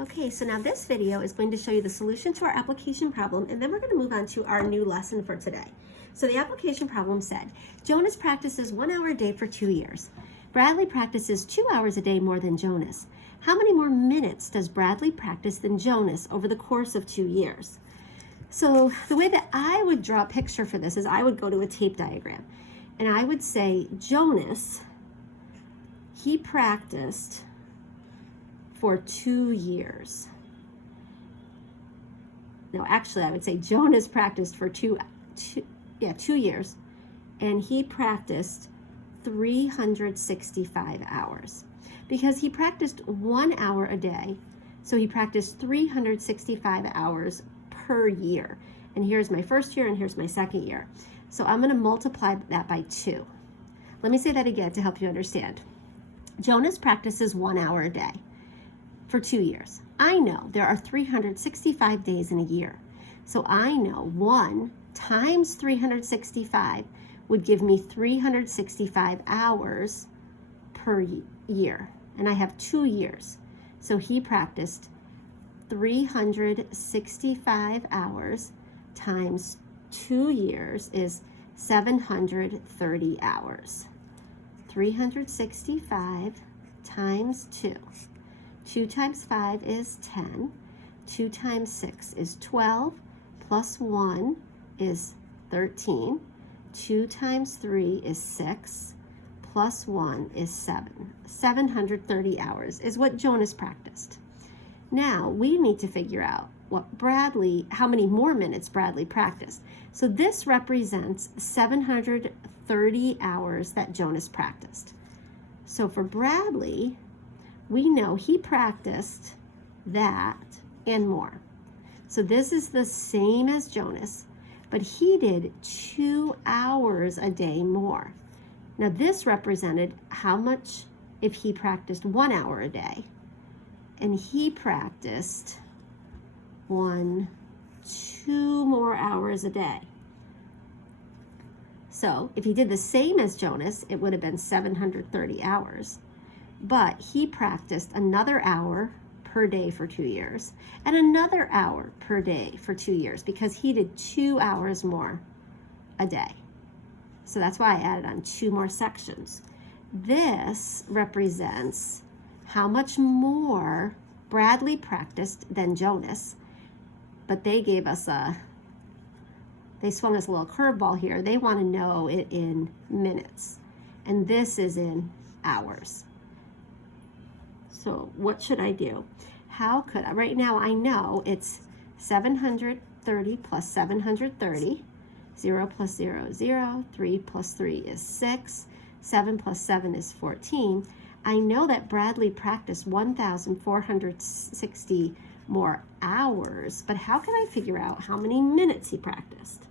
Okay, so now this video is going to show you the solution to our application problem, and then we're going to move on to our new lesson for today. So the application problem said, Jonas practices 1 hour a day for 2 years. Bradley practices 2 hours a day more than Jonas. How many more minutes does Bradley practice than Jonas over the course of 2 years? So the way that I would draw a picture for this is I would go to a tape diagram, and I would say Jonas, he practiced for 2 years. No, actually, I would say Jonas practiced for 2 years, and he practiced 365 hours because he practiced 1 hour a day. So he practiced 365 hours per year. And here's my first year, and here's my second year. So I'm going to multiply that by 2. Let me say that again to help you understand. Jonas practices 1 hour a day for 2 years. I know there are 365 days in a year. So I know 1 times 365 would give me 365 hours per year. And I have 2 years. So he practiced 365 hours times 2 years is 730 hours. 365 times 2. 2 times 5 is 10. 2 times 6 is 12. Plus 1 is 13. 2 times 3 is 6. Plus 1 is 7. 730 hours is what Jonas practiced. Now we need to figure out how many more minutes Bradley practiced. So this represents 730 hours that Jonas practiced. So for Bradley, we know he practiced that and more. So this is the same as Jonas, but he did 2 hours a day more. Now this represented how much if he practiced 1 hour a day, and he practiced 2 more hours a day. So if he did the same as Jonas, it would have been 730 hours. But he practiced another hour per day for 2 years and another hour per day for 2 years because he did 2 hours more a day. So that's why I added on 2 more sections. This represents how much more Bradley practiced than Jonas, but they gave us they swung us a little curveball here. They want to know it in minutes, and this is in hours. So what should I do? How could I? Right now I know it's 730 plus 730. 0 plus 0 is 0. 3 plus 3 is 6. 7 plus 7 is 14. I know that Bradley practiced 1,460 more hours, but how can I figure out how many minutes he practiced?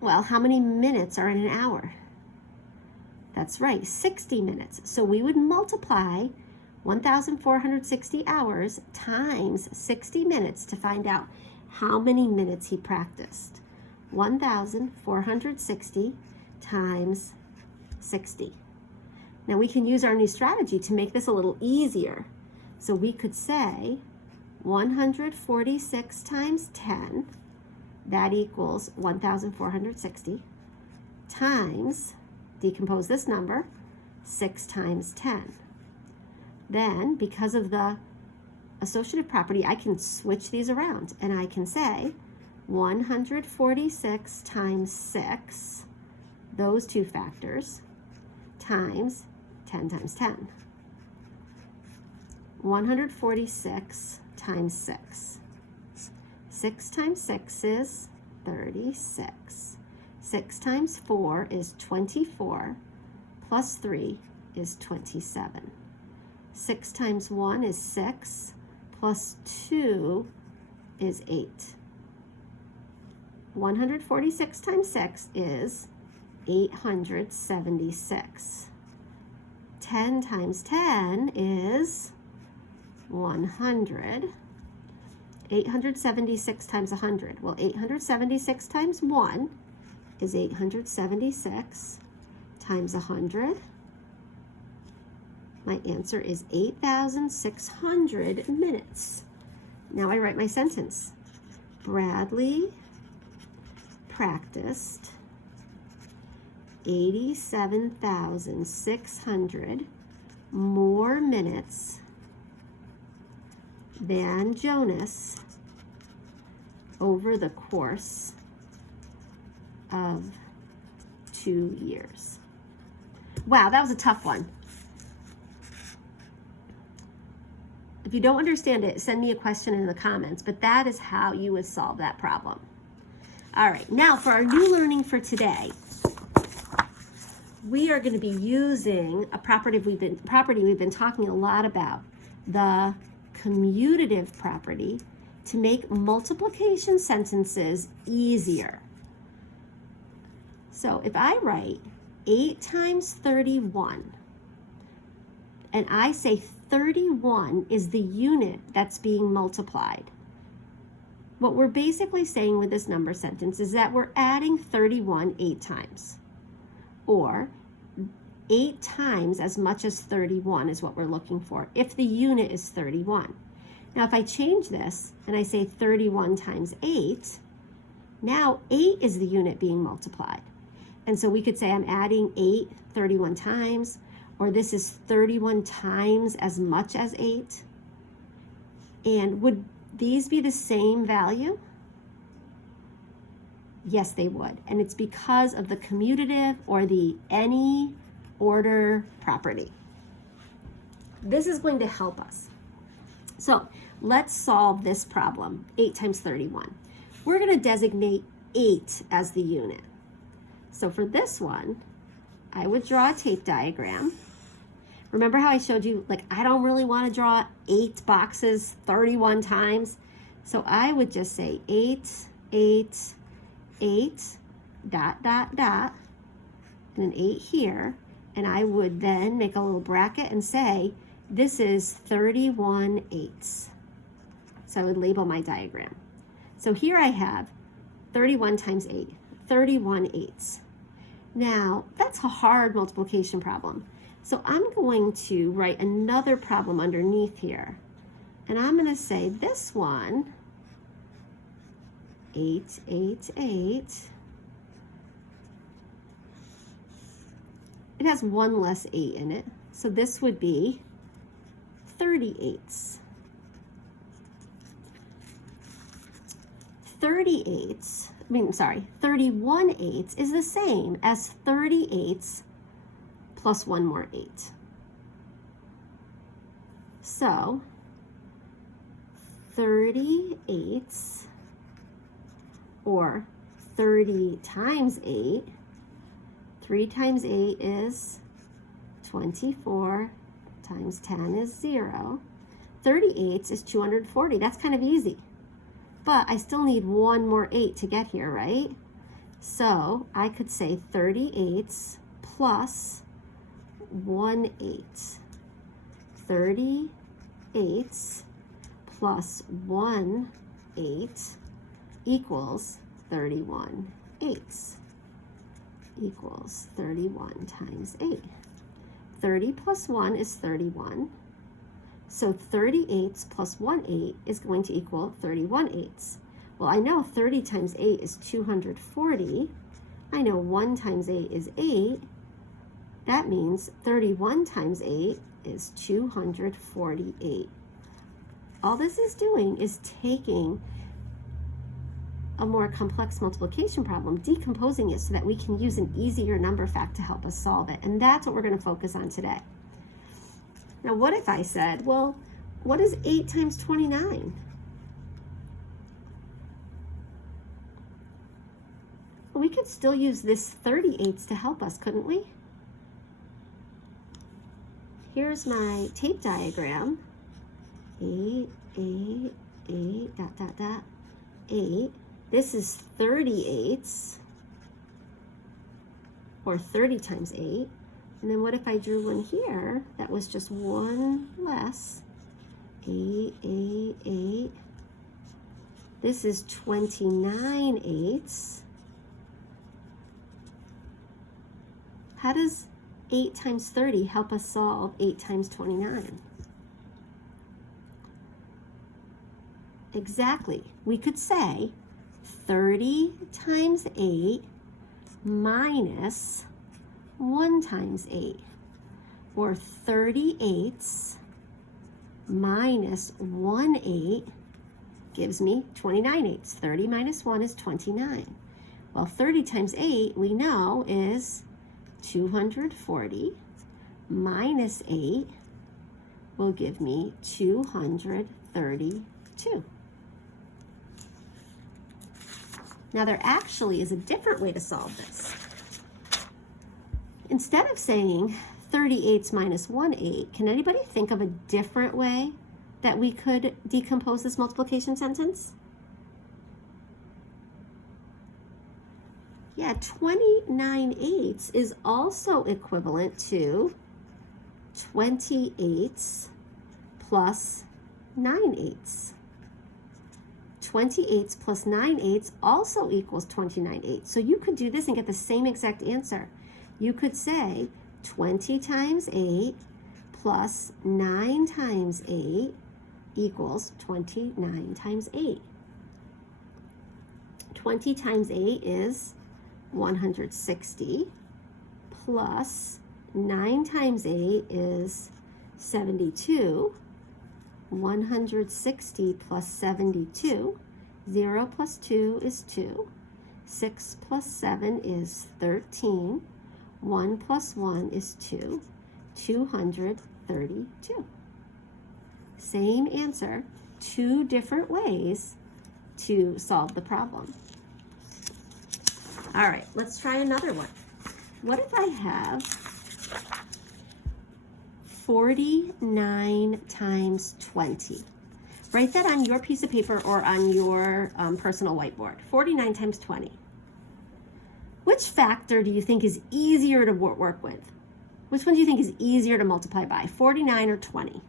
Well, how many minutes are in an hour? That's right, 60 minutes. So we would multiply 1,460 hours times 60 minutes to find out how many minutes he practiced. 1,460 times 60. Now we can use our new strategy to make this a little easier. So we could say 146 times 10, that equals 1,460, times, decompose this number, 6 times 10. Then, because of the associative property, I can switch these around, and I can say 146 times 6, those 2 factors, times 10 times 10. 146 times 6. 6 times 6 is 36. 6 times 4 is 24, plus 3 is 27. 6 times 1 is 6, plus 2 is 8. 146 times 6 is 876. 10 times 10 is 100. 876 times 100. Well, 876 times 1 is 876 times 100 My answer is 8,600 minutes. Now I write my sentence. Bradley practiced 87,600 more minutes than Jonas over the course of 2 years. Wow, that was a tough one. If you don't understand it, send me a question in the comments, but that is how you would solve that problem. All right, now for our new learning for today, we are going to be using a property we've been talking a lot about, the commutative property, to make multiplication sentences easier. So if I write 8 times 31, and I say 31 is the unit that's being multiplied, what we're basically saying with this number sentence is that we're adding 31 8 times, or 8 times as much as 31 is what we're looking for if the unit is 31. Now if I change this and I say 31 times 8, now 8 is the unit being multiplied. And so we could say I'm adding 8 31 times, or this is 31 times as much as 8. And would these be the same value? Yes, they would. And it's because of the commutative or the any order property. This is going to help us. So let's solve this problem, 8 times 31. We're going to designate 8 as the unit. So for this one, I would draw a tape diagram. Remember how I showed you, like, I don't really want to draw 8 boxes 31 times. So I would just say 8, 8, 8, dot, dot, dot, and an 8 here. And I would then make a little bracket and say, this is 31 eighths. So I would label my diagram. So here I have 31 times 8, 31 eighths. Now, that's a hard multiplication problem. So I'm going to write another problem underneath here. And I'm going to say this one, 8, 8, 8. It has one less 8 in it. So this would be 38. 31 eighths is the same as 38 plus one more 8. So 38, or 30 times 8, 3 times 8 is 24, times 10 is 0. 38 is 240. That's kind of easy. But I still need one more 8 to get here, right? So I could say 38 plus 1 8. 38 plus 1 8 equals 31 eighths. Equals 31 times 8. 30 plus 1 is 31. So 38 plus 1 8 is going to equal 31 eighths. Well, I know 30 times 8 is 240. I know 1 times 8 is 8. That means 31 times 8 is 248. All this is doing is taking a more complex multiplication problem, decomposing it so that we can use an easier number fact to help us solve it. And that's what we're going to focus on today. Now, what if I said, well, what is 8 times 29? Well, we could still use this 38 to help us, couldn't we? Here's my tape diagram. 8, 8, 8, dot, dot, dot, 8. This is 38, or 30 times 8. And then what if I drew one here that was just one less? 8, 8, 8. This is 29 eighths. How does 8 times 30 help us solve 8 times 29? Exactly. We could say 30 times 8 minus 1 times 8, or 38 minus 1/8 gives me 29/8. 30 minus 1 is 29. Well, 30 times 8 we know is 240 minus 8 will give me 232. Now there actually is a different way to solve this. Instead of saying 38 minus 1/8, can anybody think of a different way that we could decompose this multiplication sentence? Yeah, 29/8 is also equivalent to 28 plus 9/8. 28 plus 9/8 also equals 29/8. So you could do this and get the same exact answer. You could say 20 times 8 plus 9 times 8 equals 29 times 8. 20 times 8 is 160, plus 9 times 8 is 72. 160 plus 72, 0 plus 2 is 2, 6 plus 7 is 13, 1 plus 1 is 2, 232. Same answer, 2 different ways to solve the problem. All right, let's try another one. What if I have 49 times 20? Write that on your piece of paper or on your personal whiteboard. 49 times 20. Which factor do you think is easier to work with? Which one do you think is easier to multiply by, 49 or 20?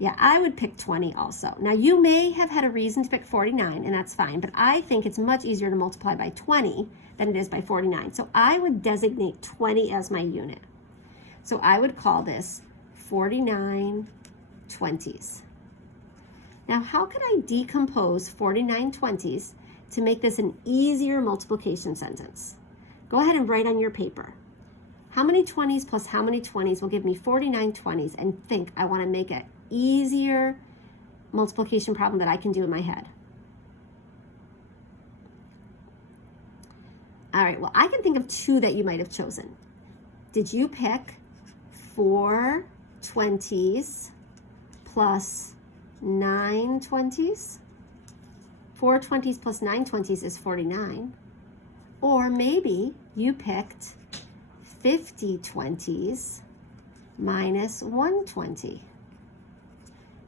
Yeah, I would pick 20 also. Now, you may have had a reason to pick 49, and that's fine, but I think it's much easier to multiply by 20 than it is by 49. So I would designate 20 as my unit. So I would call this 49 20s. Now, how can I decompose 49 20s to make this an easier multiplication sentence? Go ahead and write on your paper. How many 20s plus how many 20s will give me 49 20s? And think, I want to make an easier multiplication problem that I can do in my head. All right, well, I can think of 2 that you might have chosen. Did you pick 4 20s plus 9 20s? 4 20s plus 9 20s is 49. Or maybe you picked 50 20s minus 1 20.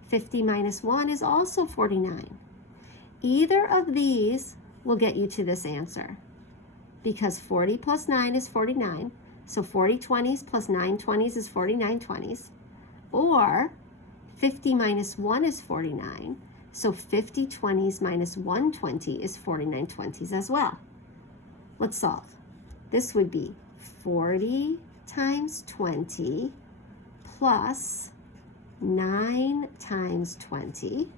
50 minus 1 is also 49. Either of these will get you to this answer, because 40 plus 9 is 49. So 40 20s plus 9 20s is 49 20s. Or 50 minus 1 is 49. So 50 20s minus 1 20 is 49 20s as well. Let's solve. This would be 40 times 20 plus 9 times 20.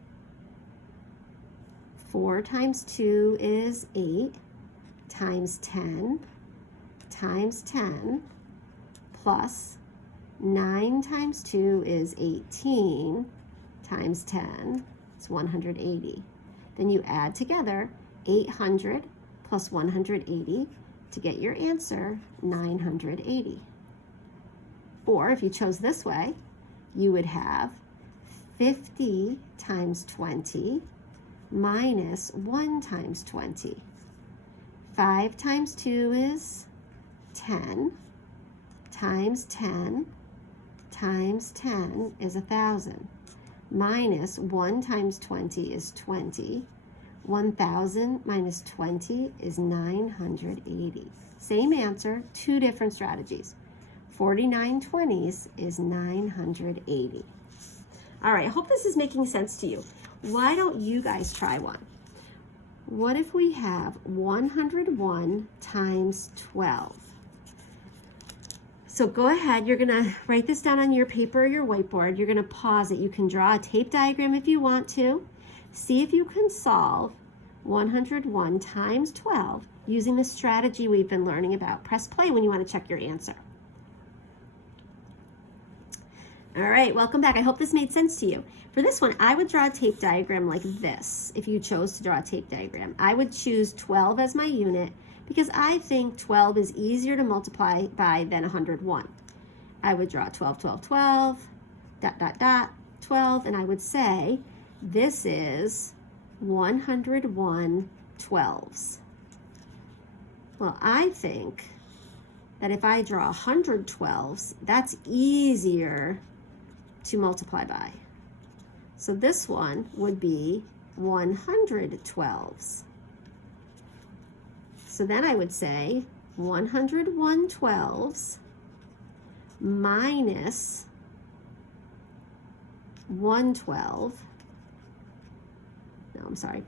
4 times 2 is 8 times 10 times 10 plus 9 times 2 is 18 times 10. It's 180. Then you add together 800 plus 180 to get your answer, 980. Or if you chose this way, you would have 50 times 20 minus 1 times 20. 5 times 2 is 10 times 10 times 10 is 1,000. Minus 1 times 20 is 20. 1,000 minus 20 is 980. Same answer, 2 different strategies. 49 20s is 980. All right, I hope this is making sense to you. Why don't you guys try one? What if we have 101 times 12? So go ahead, you're gonna write this down on your paper or your whiteboard. You're gonna pause it. You can draw a tape diagram if you want to. See if you can solve 101 times 12 using the strategy we've been learning about. Press play when you want to check your answer. All right, welcome back. I hope this made sense to you. For this one, I would draw a tape diagram like this if you chose to draw a tape diagram. I would choose 12 as my unit because I think 12 is easier to multiply by than 101. I would draw 12, 12, 12, dot, dot, dot, 12, and I would say this is 101 12s. Well, I think that if I draw 100 12s, that's easier to multiply by. So this one would be 100 12s. So then I would say 101 12s minus 112,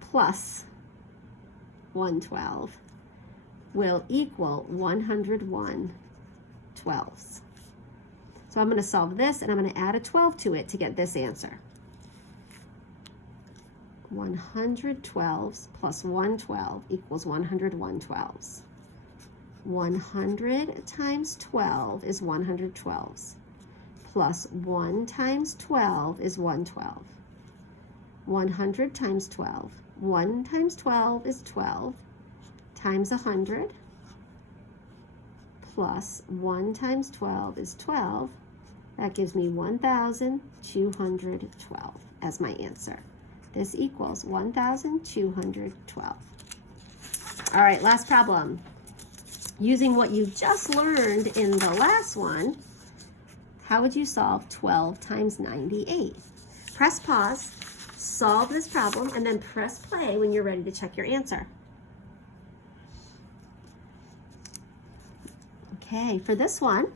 plus 112 will equal 101 12s. So I'm going to solve this and I'm going to add a 12 to it to get this answer. 100 12s plus 112 equals 101 12s. 100 times 12 is 100 12s. Plus 1 times 12 is 112. 100 times 12. 1 times 12 is 12 times 100 plus 1 times 12 is 12. That gives me 1,212 as my answer. This equals 1,212. All right, last problem. Using what you just learned in the last one, how would you solve 12 times 98? Press pause, solve this problem, and then press play when you're ready to check your answer. Okay, for this one,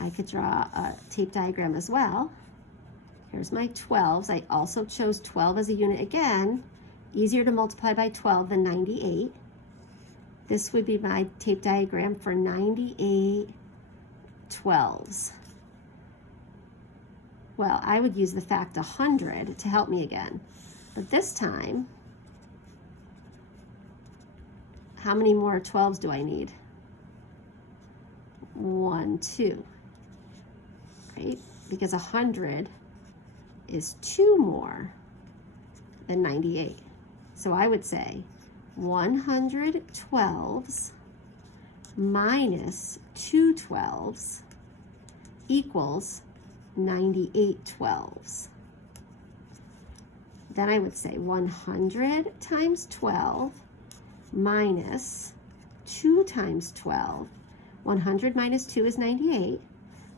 I could draw a tape diagram as well. Here's my 12s. I also chose 12 as a unit again. Easier to multiply by 12 than 98. This would be my tape diagram for 98 12s. Well, I would use the fact 100 to help me again. But this time, how many more 12s do I need? 1, 2, right? Because 100 is 2 more than 98. So I would say 100 12s minus 2 12s equals 98 12s. Then I would say 100 times 12 minus 2 times 12. 100 minus 2 is 98.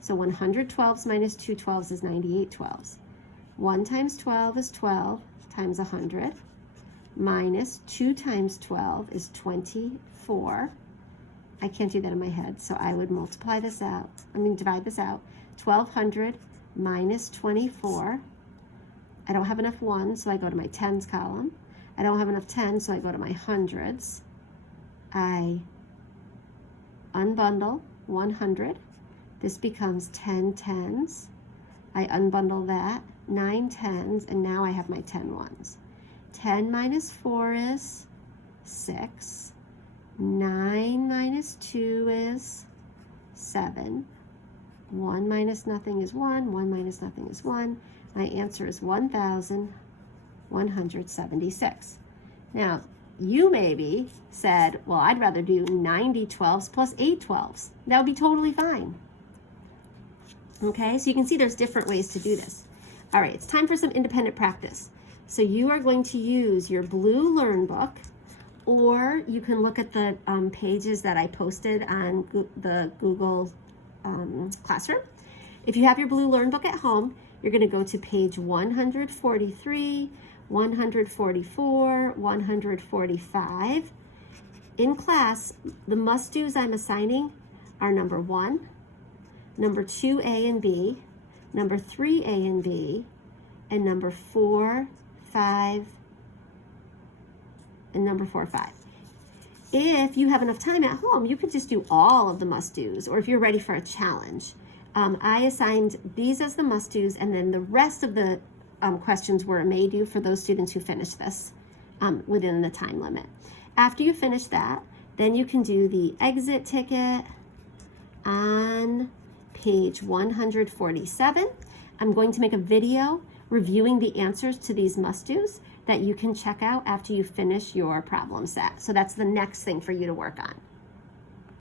So 100 12s minus 2 12s is 98 12s. 1 times 12 is 12 times 100 minus 2 times 12 is 24. I can't do that in my head, so I would divide this out. 1200 minus 24. I don't have enough ones, so I go to my tens column. I don't have enough tens, so I go to my hundreds. I unbundle 100. This becomes 10 tens. I unbundle that, 9 tens, and now I have my 10 ones. 10 minus 4 is 6. 9 minus 2 is 7. 1 minus nothing is 1. 1 minus nothing is 1. My answer is 1,176. Now, you maybe said, well, I'd rather do 90 12s plus 8 12s. That would be totally fine. Okay, so you can see there's different ways to do this. All right, it's time for some independent practice. So you are going to use your blue Learn book, or you can look at the pages that I posted on the Google Classroom. If you have your blue Learn book at home, you're going to go to page 143, 144, 145. In class, the must-dos I'm assigning are number 1, number 2A and B, number 3A and B, and number 4, 5, and number 4, 5. If you have enough time at home, you could just do all of the must-dos, or if you're ready for a challenge. I assigned these as the must-dos, and then the rest of the questions were a may-do for those students who finished this within the time limit. After you finish that, then you can do the exit ticket on page 147. I'm going to make a video reviewing the answers to these must-dos that you can check out after you finish your problem set. So that's the next thing for you to work on.